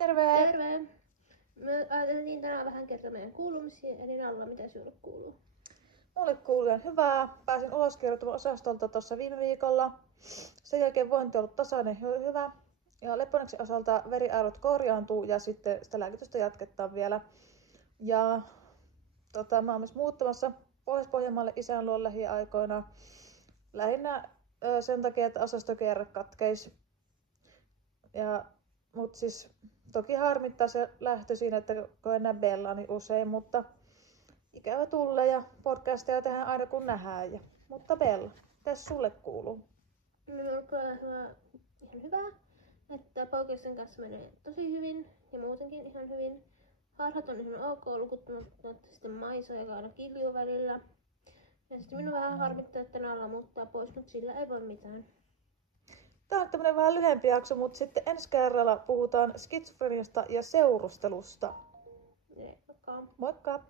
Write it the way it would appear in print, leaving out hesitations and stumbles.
Terve! Terve! Me ajateltiin tänään vähän kertoa meidän kuulumisia, eli Nalla, mitä sinulle kuuluu? Mulle kuuluu ihan hyvää. Pääsin uloskirjoittamaan osastolta tuossa viime viikolla. Sen jälkeen vointi on ollut tasainen hyvä. Ja Lepponeksen osalta veriarvot korjaantuu ja sitten sitä lääkitystä jatketaan vielä. Ja mä oon myös muuttamassa Pohjois-Pohjanmaalle isän luo lähiaikoina. Lähinnä sen takia, että osastokierre katkeisi. Mutta siis toki harmittaa se lähtö siinä, että kun en näe Bellani usein, mutta ikävä tulee ja podcasteja tehdään aina kun nähdään. Mutta Bella, mitäs sulle kuuluu? Minulla on ihan hyvä, että poikisten kanssa menee tosi hyvin ja muutenkin ihan hyvin. Harhat on ihan ok, lukuttamatta sitten Maiso, joka aina kiljuu välillä. Ja sitten minun vähän harmittaa, että Nalla muuttaa pois, mutta sillä ei voi mitään. Tämä on tämmönen vähän lyhempi jakso, mutta sitten ensi kerralla puhutaan skitsofreniasta ja seurustelusta. Moikka! Moikka!